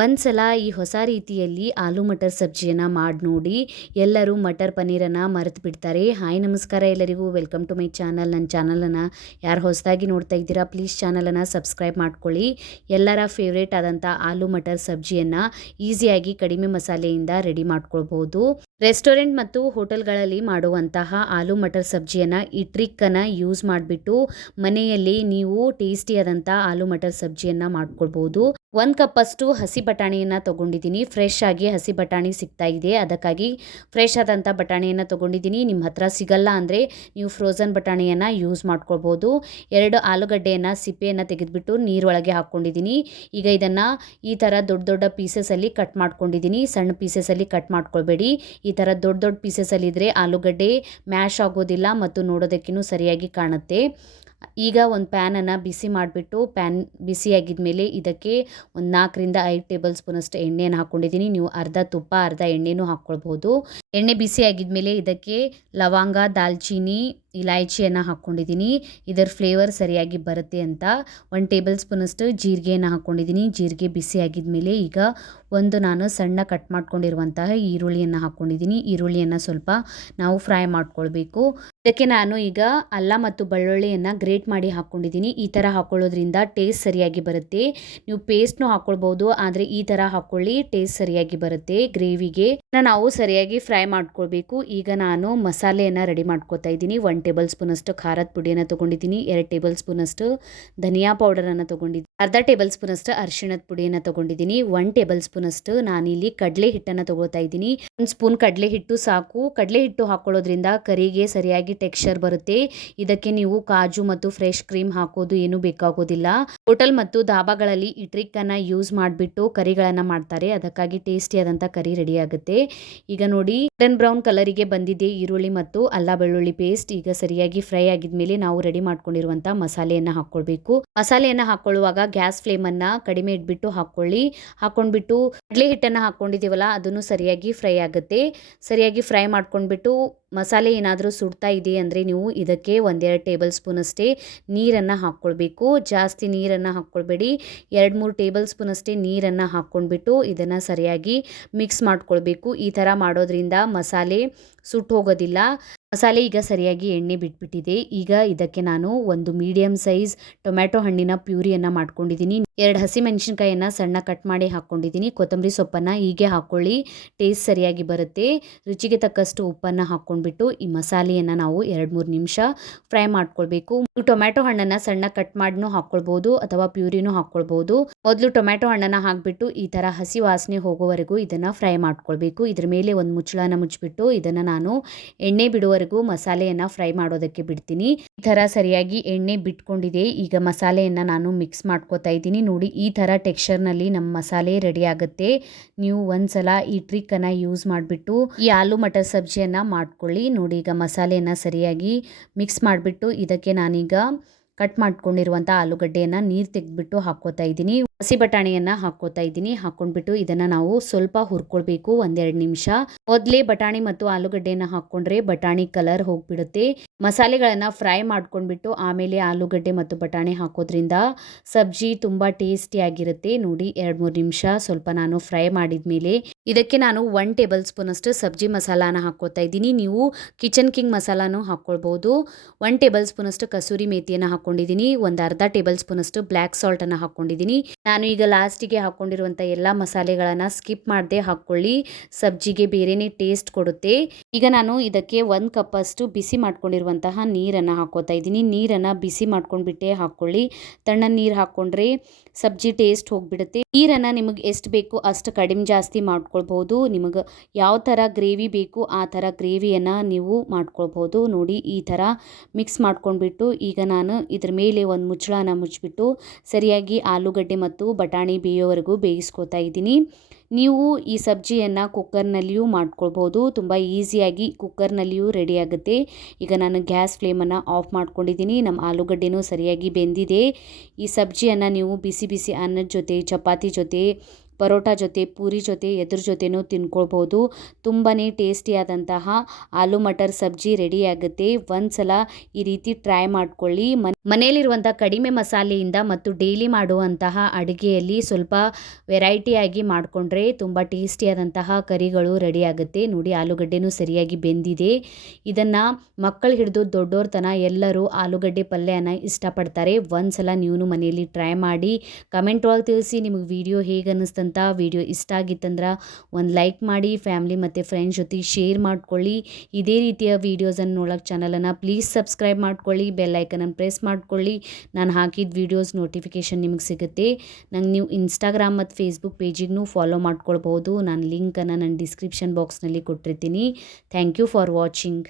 ಒಂದ್ಸಲ ಈ ಹೊಸ ರೀತಿಯಲ್ಲಿ ಆಲೂ ಮಟರ್ ಸಬ್ಜಿಯನ್ನು ಮಾಡಿ ನೋಡಿ. ಎಲ್ಲರೂ ಮಟರ್ ಪನ್ನೀರನ್ನು ಮರೆತು ಬಿಡ್ತಾರೆ. ಹಾಯ್ ನಮಸ್ಕಾರ ಎಲ್ಲರಿಗೂ, ವೆಲ್ಕಮ್ ಟು ಮೈ ಚಾನಲ್. ನನ್ನ ಚಾನಲನ್ನು ಯಾರು ಹೊಸದಾಗಿ ನೋಡ್ತಾ ಇದ್ದೀರಾ ಪ್ಲೀಸ್ ಚಾನಲನ್ನು ಸಬ್ಸ್ಕ್ರೈಬ್ ಮಾಡ್ಕೊಳ್ಳಿ. ಎಲ್ಲರ ಫೇವ್ರೇಟ್ ಆದಂಥ ಆಲೂ ಮಟರ್ ಸಬ್ಜಿಯನ್ನು ಈಸಿಯಾಗಿ ಕಡಿಮೆ ಮಸಾಲೆಯಿಂದ ರೆಡಿ ಮಾಡ್ಕೊಳ್ಬೋದು. ರೆಸ್ಟೋರೆಂಟ್ ಮತ್ತು ಹೋಟೆಲ್ಗಳಲ್ಲಿ ಮಾಡುವಂತಹ ಆಲೂ ಮಟರ್ ಸಬ್ಜಿಯನ್ನು ಈ ಟ್ರಿಕ್ಕನ್ನು ಯೂಸ್ ಮಾಡಿಬಿಟ್ಟು ಮನೆಯಲ್ಲಿ ನೀವು ಟೇಸ್ಟಿಯಾದಂಥ ಆಲೂ ಮಟರ್ ಸಬ್ಜಿಯನ್ನು ಮಾಡ್ಕೊಳ್ಬೋದು. 1 ಕಪ್ಪಷ್ಟು ಹಸಿ ಬಟಾಣಿಯನ್ನು ತೊಗೊಂಡಿದ್ದೀನಿ. ಫ್ರೆಶ್ ಆಗಿ ಹಸಿ ಬಟಾಣಿ ಸಿಗ್ತಾ ಇದೆ, ಅದಕ್ಕಾಗಿ ಫ್ರೆಶ್ ಆದಂಥ ಬಟಾಣಿಯನ್ನು ತೊಗೊಂಡಿದ್ದೀನಿ. ನಿಮ್ಮ ಹತ್ರ ಸಿಗಲ್ಲ ಅಂದರೆ ನೀವು ಫ್ರೋಝನ್ ಬಟಾಣಿಯನ್ನು ಯೂಸ್ ಮಾಡ್ಕೊಳ್ಬೋದು. 2 ಆಲೂಗಡ್ಡೆಯನ್ನು ಸಿಪ್ಪೆಯನ್ನು ತೆಗೆದುಬಿಟ್ಟು ನೀರೊಳಗೆ ಹಾಕ್ಕೊಂಡಿದ್ದೀನಿ. ಈಗ ಇದನ್ನು ಈ ಥರ ದೊಡ್ಡ ದೊಡ್ಡ ಪೀಸಸಲ್ಲಿ ಕಟ್ ಮಾಡ್ಕೊಂಡಿದ್ದೀನಿ. ಸಣ್ಣ ಪೀಸಸಲ್ಲಿ ಕಟ್ ಮಾಡ್ಕೊಳ್ಬೇಡಿ. ಈ ಥರ ದೊಡ್ಡ ದೊಡ್ಡ ಪೀಸಸಲ್ಲಿದ್ದರೆ ಆಲೂಗಡ್ಡೆ ಮ್ಯಾಶ್ ಆಗೋದಿಲ್ಲ ಮತ್ತು ನೋಡೋದಕ್ಕೂ ಸರಿಯಾಗಿ ಕಾಣುತ್ತೆ. ಈಗ ಒಂದು ಪ್ಯಾನನ್ನು ಬಿಸಿ ಮಾಡಿಬಿಟ್ಟು ಪ್ಯಾನ್ ಬಿಸಿಯಾಗಿದ್ದ ಮೇಲೆ ಇದಕ್ಕೆ ಒಂದು 4 ರಿಂದ 5 ಟೇಬಲ್ ಸ್ಪೂನಷ್ಟು ಎಣ್ಣೆಯನ್ನು ಹಾಕ್ಕೊಂಡಿದ್ದೀನಿ. ನೀವು ಅರ್ಧ ತುಪ್ಪ ಅರ್ಧ ಎಣ್ಣೆನೂ ಹಾಕ್ಕೊಳ್ಬೋದು. ಎಣ್ಣೆ ಬಿಸಿ ಆಗಿದ್ಮೇಲೆ ಇದಕ್ಕೆ ಲವಂಗ, ದಾಲ್ಚೀನಿ, ಇಲಾಯ್ಚಿಯನ್ನು ಹಾಕ್ಕೊಂಡಿದ್ದೀನಿ. ಇದರ ಫ್ಲೇವರ್ ಸರಿಯಾಗಿ ಬರುತ್ತೆ ಅಂತ 1 ಟೇಬಲ್ ಸ್ಪೂನಷ್ಟು ಜೀರಿಗೆಯನ್ನು ಹಾಕ್ಕೊಂಡಿದ್ದೀನಿ. ಜೀರಿಗೆ ಬಿಸಿ ಆಗಿದ್ಮೇಲೆ ಈಗ ನಾನು ಸಣ್ಣ ಕಟ್ ಮಾಡ್ಕೊಂಡಿರುವಂತಹ ಈರುಳ್ಳಿಯನ್ನು ಹಾಕ್ಕೊಂಡಿದ್ದೀನಿ. ಈರುಳ್ಳಿಯನ್ನು ಸ್ವಲ್ಪ ನಾವು ಫ್ರೈ ಮಾಡ್ಕೊಳ್ಬೇಕು. ಇದಕ್ಕೆ ನಾನು ಈಗ ಅಲ್ಲ ಮತ್ತು ಬೆಳ್ಳುಳ್ಳಿಯನ್ನು ಗ್ರೇಟ್ ಮಾಡಿ ಹಾಕ್ಕೊಂಡಿದ್ದೀನಿ. ಈ ಥರ ಹಾಕ್ಕೊಳ್ಳೋದ್ರಿಂದ ಟೇಸ್ಟ್ ಸರಿಯಾಗಿ ಬರುತ್ತೆ. ನೀವು ಪೇಸ್ಟ್ನೂ ಹಾಕ್ಕೊಳ್ಬೋದು, ಆದರೆ ಈ ಥರ ಹಾಕ್ಕೊಳ್ಳಿ, ಟೇಸ್ಟ್ ಸರಿಯಾಗಿ ಬರುತ್ತೆ. ಗ್ರೇವಿಗೆ ನಾವು ಸರಿಯಾಗಿ ಫ್ರೈ ಮಾಡ್ಕೊಳ್ಬೇಕು. ಈಗ ನಾನು ಮಸಾಲೆಯನ್ನು ರೆಡಿ ಮಾಡ್ಕೊತಾ ಇದ್ದೀನಿ. 1 ಟೇಬಲ್ ಸ್ಪೂನಷ್ಟು ಖಾರದ ಪುಡಿಯನ್ನು ತೊಗೊಂಡಿದ್ದೀನಿ. 2 ಟೇಬಲ್ ಸ್ಪೂನಷ್ಟು ಧನಿಯಾ ಪೌಡರನ್ನು ತೊಗೊಂಡಿದ್ದೀನಿ. ಅರ್ಧ ಟೇಬಲ್ ಸ್ಪೂನಷ್ಟು ಅರಿಶಿಣದ ಪುಡಿಯನ್ನು ತೊಗೊಂಡಿದ್ದೀನಿ. 1 ಟೇಬಲ್ ಸ್ಪೂನಷ್ಟು ನಾನಿಲ್ಲಿ ಕಡಲೆ ಹಿಟ್ಟನ್ನು ತೊಗೋತಾ ಇದ್ದೀನಿ. 1 ಸ್ಪೂನ್ ಕಡಲೆ ಹಿಟ್ಟು ಸಾಕು. ಕಡಲೆ ಹಿಟ್ಟು ಹಾಕ್ಕೊಳ್ಳೋದ್ರಿಂದ ಕರಿಗೆ ಸರಿಯಾಗಿ ಟೆಕ್ಸ್ಚರ್ ಬರುತ್ತೆ. ಇದಕ್ಕೆ ನೀವು ಕಾಜು ಮತ್ತು ಫ್ರೆಶ್ ಕ್ರೀಮ್ ಹಾಕೋದು ಏನೂ ಬೇಕಾಗೋದಿಲ್ಲ. ಹೋಟೆಲ್ ಮತ್ತು ಧಾಬಾಗಳಲ್ಲಿ ಈ ಟ್ರಿಕ್ಕನ್ನು ಯೂಸ್ ಮಾಡಿಬಿಟ್ಟು ಕರಿಗಳನ್ನು ಮಾಡ್ತಾರೆ, ಅದಕ್ಕಾಗಿ ಟೇಸ್ಟಿಯಾದಂಥ ಕರಿ ರೆಡಿ ಆಗುತ್ತೆ. ಈಗ ನೋಡಿ ಗೋಲ್ಡನ್ ಬ್ರೌನ್ ಕಲರಿಗೆ ಬಂದಿದೆ ಈರುಳ್ಳಿ ಮತ್ತು ಅಲ್ಲ ಬೆಳ್ಳುಳ್ಳಿ ಪೇಸ್ಟ್. ಈಗ ಸರಿಯಾಗಿ ಫ್ರೈ ಆಗಿದ್ಮೇಲೆ ನಾವು ರೆಡಿ ಮಾಡ್ಕೊಂಡಿರುವಂಥ ಮಸಾಲೆಯನ್ನು ಹಾಕ್ಕೊಳ್ಬೇಕು. ಮಸಾಲೆಯನ್ನು ಹಾಕ್ಕೊಳ್ಳುವಾಗ ಗ್ಯಾಸ್ ಫ್ಲೇಮನ್ನು ಕಡಿಮೆ ಇಟ್ಬಿಟ್ಟು ಹಾಕ್ಕೊಂಡ್ಬಿಟ್ಟು ಕಡಲೆ ಹಿಟ್ಟನ್ನು ಹಾಕ್ಕೊಂಡಿದ್ದೀವಲ್ಲ ಅದನ್ನು ಸರಿಯಾಗಿ ಫ್ರೈ ಆಗುತ್ತೆ. ಸರಿಯಾಗಿ ಫ್ರೈ ಮಾಡ್ಕೊಂಡ್ಬಿಟ್ಟು ಮಸಾಲೆ ಏನಾದರೂ ಸುಡ್ತಾ ಇದೆ ಅಂದರೆ ನೀವು ಇದಕ್ಕೆ 1-2 ಟೇಬಲ್ ಸ್ಪೂನ್ ಅಷ್ಟೇ ನೀರನ್ನು ಹಾಕ್ಕೊಳ್ಬೇಕು. ಜಾಸ್ತಿ ನೀರನ್ನು ಹಾಕ್ಕೊಳ್ಬೇಡಿ. 2-3 ಟೇಬಲ್ ಸ್ಪೂನ್ ಅಷ್ಟೇ ನೀರನ್ನು ಹಾಕ್ಕೊಂಡ್ಬಿಟ್ಟು ಇದನ್ನು ಸರಿಯಾಗಿ ಮಿಕ್ಸ್ ಮಾಡ್ಕೊಳ್ಬೇಕು. ಈ ಥರ ಮಾಡೋದ್ರಿಂದ ಮಸಾಲೆ ಸುಟ್ಟು ಹೋಗೋದಿಲ್ಲ. ಮಸಾಲೆ ಈಗ ಸರಿಯಾಗಿ ಎಣ್ಣೆ ಬಿಟ್ಬಿಟ್ಟಿದೆ. ಈಗ ಇದಕ್ಕೆ ನಾನು ಒಂದು ಮೀಡಿಯಮ್ ಸೈಜ್ ಟೊಮ್ಯಾಟೊ ಹಣ್ಣಿನ ಪ್ಯೂರಿಯನ್ನು ಮಾಡ್ಕೊಂಡಿದ್ದೀನಿ. 2 ಹಸಿಮೆಣಸಿನ್ಕಾಯಿಯನ್ನು ಸಣ್ಣ ಕಟ್ ಮಾಡಿ ಹಾಕ್ಕೊಂಡಿದ್ದೀನಿ. ಕೊತ್ತಂಬರಿ ಸೊಪ್ಪನ್ನು ಹೀಗೆ ಹಾಕ್ಕೊಳ್ಳಿ, ಟೇಸ್ಟ್ ಸರಿಯಾಗಿ ಬರುತ್ತೆ. ರುಚಿಗೆ ತಕ್ಕಷ್ಟು ಉಪ್ಪನ್ನು ಹಾಕ್ಕೊಂಡ್ಬಿಟ್ಟು ಈ ಮಸಾಲೆಯನ್ನು ನಾವು 2-3 ನಿಮಿಷ ಫ್ರೈ ಮಾಡ್ಕೊಳ್ಬೇಕು. ಟೊಮ್ಯಾಟೊ ಹಣ್ಣನ್ನು ಸಣ್ಣ ಕಟ್ ಮಾಡಿನೂ ಹಾಕ್ಕೊಳ್ಬೋದು ಅಥವಾ ಪ್ಯೂರಿನೂ ಹಾಕ್ಕೊಳ್ಬೋದು. ಮೊದಲು ಟೊಮ್ಯಾಟೊ ಹಣ್ಣನ್ನು ಹಾಕಿಬಿಟ್ಟು ಈ ಥರ ಹಸಿ ವಾಸನೆ ಹೋಗೋವರೆಗೂ ಇದನ್ನು ಫ್ರೈ ಮಾಡ್ಕೊಳ್ಬೇಕು. ಇದ್ರ ಮೇಲೆ ಒಂದು ಮುಚ್ಚಳನ ಮುಚ್ಚಿಬಿಟ್ಟು ಇದನ್ನು ನಾನು ಎಣ್ಣೆ ಬಿಡುವವರೆಗೂ ಮಸಾಲೆಯನ್ನು ಫ್ರೈ ಮಾಡೋದಕ್ಕೆ ಬಿಡ್ತೀನಿ. ಈ ಥರ ಸರಿಯಾಗಿ ಎಣ್ಣೆ ಬಿಟ್ಕೊಂಡಿದೆ. ಈಗ ಮಸಾಲೆಯನ್ನು ನಾನು ಮಿಕ್ಸ್ ಮಾಡ್ಕೋತಾ ಇದ್ದೀನಿ. ನೋಡಿ ಈ ಥರ ಟೆಕ್ಸ್ಚರ್ನಲ್ಲಿ ನಮ್ಮ ಮಸಾಲೆ ರೆಡಿ ಆಗುತ್ತೆ. ನೀವು ಒಂದ್ಸಲ ಈ ಟ್ರಿಕ್ಕನ್ನು ಯೂಸ್ ಮಾಡಿಬಿಟ್ಟು ಈ ಆಲೂ ಮಟರ್ ಸಬ್ಜಿಯನ್ನು ಮಾಡ್ಕೊಳ್ಳಿ. ನೋಡಿ ಈಗ ಮಸಾಲೆಯನ್ನು ಸರಿಯಾಗಿ ಮಿಕ್ಸ್ ಮಾಡಿಬಿಟ್ಟು ಇದಕ್ಕೆ ನಾನೀಗ ಕಟ್ ಮಾಡ್ಕೊಂಡಿರುವಂಥ ಆಲೂಗಡ್ಡೆಯನ್ನು ನೀರು ತೆಗೆದ್ಬಿಟ್ಟು ಹಾಕ್ಕೋತಾ ಇದ್ದೀನಿ. ಹಸಿ ಬಟಾಣಿಯನ್ನು ಹಾಕ್ಕೋತಾ ಇದ್ದೀನಿ. ಹಾಕ್ಕೊಂಡ್ಬಿಟ್ಟು ಇದನ್ನು ನಾವು ಸ್ವಲ್ಪ ಹುರ್ಕೊಳ್ಬೇಕು 1-2 ನಿಮಿಷ. ಮೊದಲೇ ಬಟಾಣಿ ಮತ್ತು ಆಲೂಗಡ್ಡೆಯನ್ನು ಹಾಕ್ಕೊಂಡ್ರೆ ಬಟಾಣಿ ಕಲರ್ ಹೋಗ್ಬಿಡುತ್ತೆ. ಮಸಾಲೆಗಳನ್ನು ಫ್ರೈ ಮಾಡ್ಕೊಂಡ್ಬಿಟ್ಟು ಆಮೇಲೆ ಆಲೂಗಡ್ಡೆ ಮತ್ತು ಬಟಾಣಿ ಹಾಕೋದ್ರಿಂದ ಸಬ್ಜಿ ತುಂಬ ಟೇಸ್ಟಿಯಾಗಿರುತ್ತೆ. ನೋಡಿ 2-3 ನಿಮಿಷ ಸ್ವಲ್ಪ ನಾನು ಫ್ರೈ ಮಾಡಿದ ಮೇಲೆ ಇದಕ್ಕೆ ನಾನು 1 ಟೇಬಲ್ ಸ್ಪೂನಷ್ಟು ಸಬ್ಜಿ ಮಸಾಲಾನ ಹಾಕ್ಕೋತಾ ಇದ್ದೀನಿ. ನೀವು ಕಿಚನ್ ಕಿಂಗ್ ಮಸಾಲಾನು ಹಾಕ್ಕೊಳ್ಬೋದು. 1 ಟೇಬಲ್ ಸ್ಪೂನಷ್ಟು ಕಸೂರಿ ಮೇಥಿಯನ್ನು ಹಾಕ್ಕೊಂಡಿದ್ದೀನಿ. ಒಂದು ಅರ್ಧ ಟೇಬಲ್ ಸ್ಪೂನಷ್ಟು ಬ್ಲ್ಯಾಕ್ ಸಾಲ್ಟನ್ನು ಹಾಕ್ಕೊಂಡಿದ್ದೀನಿ. ನಾನು ಈಗ ಲಾಸ್ಟಿಗೆ ಹಾಕ್ಕೊಂಡಿರುವಂಥ ಎಲ್ಲ ಮಸಾಲೆಗಳನ್ನು ಸ್ಕಿಪ್ ಮಾಡದೆ ಹಾಕ್ಕೊಳ್ಳಿ, ಸಬ್ಜಿಗೆ ಬೇರೆಯೇ ಟೇಸ್ಟ್ ಕೊಡುತ್ತೆ. ಈಗ ನಾನು ಇದಕ್ಕೆ 1 ಕಪ್ಪಷ್ಟು ಬಿಸಿ ಮಾಡ್ಕೊಂಡಿರುವಂತಹ ನೀರನ್ನು ಹಾಕ್ಕೋತಾ ಇದ್ದೀನಿ. ನೀರನ್ನು ಬಿಸಿ ಮಾಡ್ಕೊಂಡ್ಬಿಟ್ಟೆ ಹಾಕ್ಕೊಳ್ಳಿ. ತಣ್ಣ ನೀರು ಹಾಕ್ಕೊಂಡ್ರೆ ಸಬ್ಜಿ ಟೇಸ್ಟ್ ಹೋಗಿಬಿಡುತ್ತೆ. ನೀರನ್ನು ನಿಮಗೆ ಎಷ್ಟು ಬೇಕು ಅಷ್ಟು ಕಡಿಮೆ ಜಾಸ್ತಿ ಮಾಡ್ಕೊಳ್ಬೋದು. ನಿಮಗೆ ಯಾವ ಥರ ಗ್ರೇವಿ ಬೇಕು ಆ ಥರ ಗ್ರೇವಿಯನ್ನು ನೀವು ಮಾಡ್ಕೊಳ್ಬೋದು. ನೋಡಿ ಈ ಥರ ಮಿಕ್ಸ್ ಮಾಡ್ಕೊಂಡ್ಬಿಟ್ಟು ಈಗ ನಾನು ಇದ್ರ ಮೇಲೆ ಒಂದು ಮುಚ್ಚಳನ ಮುಚ್ಚಿಬಿಟ್ಟು ಸರಿಯಾಗಿ ಆಲೂಗಡ್ಡೆ ಮತ್ತು ಬಟಾಣಿ ಬೇಯೋವರೆಗೂ ಬೇಯಿಸ್ಕೊತಾ ಇದ್ದೀನಿ. ನೀವು ಈ ಸಬ್ಜಿಯನ್ನು ಕುಕ್ಕರ್ನಲ್ಲಿಯೂ ಮಾಡ್ಕೊಳ್ಬೋದು. ತುಂಬ ಈಸಿಯಾಗಿ ಕುಕ್ಕರ್ನಲ್ಲಿಯೂ ರೆಡಿ ಆಗುತ್ತೆ. ಈಗ ನಾನು ಗ್ಯಾಸ್ ಫ್ಲೇಮನ್ನು ಆಫ್ ಮಾಡ್ಕೊಂಡಿದ್ದೀನಿ. ನಮ್ಮ ಆಲೂಗಡ್ಡೆನೂ ಸರಿಯಾಗಿ ಬೆಂದಿದೆ. ಈ ಸಬ್ಜಿಯನ್ನು ನೀವು ಬಿಸಿ ಬಿಸಿ ಅನ್ನದ ಜೊತೆ, ಚಪಾತಿ ಜೊತೆ ಪರೋಟ ಜೊತೆ, ಪೂರಿ ಜೊತೆ, ಎದ್ರ ಜೊತೆನೂ ತಿನ್ಕೊಳ್ಬೋದು. ತುಂಬಾ ಟೇಸ್ಟಿಯಾದಂತಹ ಆಲೂ ಮಟರ್ ಸಬ್ಜಿ ರೆಡಿ ಆಗುತ್ತೆ. ಒಂದ್ಸಲ ಈ ರೀತಿ ಟ್ರೈ ಮಾಡ್ಕೊಳ್ಳಿ. ಮನೆಯಲ್ಲಿರುವಂಥ ಕಡಿಮೆ ಮಸಾಲೆಯಿಂದ ಮತ್ತು ಡೈಲಿ ಮಾಡುವಂತಹ ಅಡುಗೆಯಲ್ಲಿ ಸ್ವಲ್ಪ ವೆರೈಟಿಯಾಗಿ ಮಾಡಿಕೊಂಡ್ರೆ ತುಂಬ ಟೇಸ್ಟಿಯಾದಂತಹ ಕರಿಗಳು ರೆಡಿ ಆಗುತ್ತೆ. ನೋಡಿ, ಆಲೂಗಡ್ಡೆನೂ ಸರಿಯಾಗಿ ಬೆಂದಿದೆ. ಇದನ್ನು ಮಕ್ಕಳು ಹಿಡಿದು ದೊಡ್ಡೋರ ತನಕ ಎಲ್ಲರೂ ಆಲೂಗಡ್ಡೆ ಪಲ್ಯನ ಇಷ್ಟಪಡ್ತಾರೆ. ಒಂದ್ಸಲ ನೀವು ಮನೆಯಲ್ಲಿ ಟ್ರೈ ಮಾಡಿ ಕಮೆಂಟ್ ಒಳಗೆ ತಿಳಿಸಿ ನಿಮಗೆ ವಿಡಿಯೋ ಹೇಗೆ ಅನ್ನಿಸ್ತಂತ. ವಿಡಿಯೋ ಇಷ್ಟ ಆಗಿತ್ತಂದ್ರೆ ಒಂದು ಲೈಕ್ ಮಾಡಿ, ಫ್ಯಾಮಿಲಿ ಮತ್ತು ಫ್ರೆಂಡ್ಸ್ ಜೊತೆ ಶೇರ್ ಮಾಡ್ಕೊಳ್ಳಿ. ಇದೇ ರೀತಿಯ ವೀಡಿಯೋಸನ್ನು ನೋಡೋಕ್ಕೆ ಚಾನಲನ್ನು ಪ್ಲೀಸ್ ಸಬ್ಸ್ಕ್ರೈಬ್ ಮಾಡ್ಕೊಳ್ಳಿ, ಬೆಲ್ ಐಕನನ್ನು ಪ್ರೆಸ್ ಮಾಡ್ಕೊಳ್ಳಿ. ನಾನು ಹಾಕಿದ ವೀಡಿಯೋಸ್ ನೋಟಿಫಿಕೇಷನ್ ನಿಮಗೆ ಸಿಗುತ್ತೆ. ನಂಗೆ ನೀವು ಇನ್ಸ್ಟಾಗ್ರಾಮ್ ಮತ್ತು ಫೇಸ್ಬುಕ್ ಪೇಜಿಗೂ ಫಾಲೋ ಮಾಡ್ಕೊಳ್ಬೋದು. ನಾನು ಲಿಂಕನ್ನು ನನ್ನ ಡಿಸ್ಕ್ರಿಪ್ಷನ್ ಬಾಕ್ಸ್ನಲ್ಲಿ ಕೊಟ್ಟಿರ್ತೀನಿ. Thank you for watching.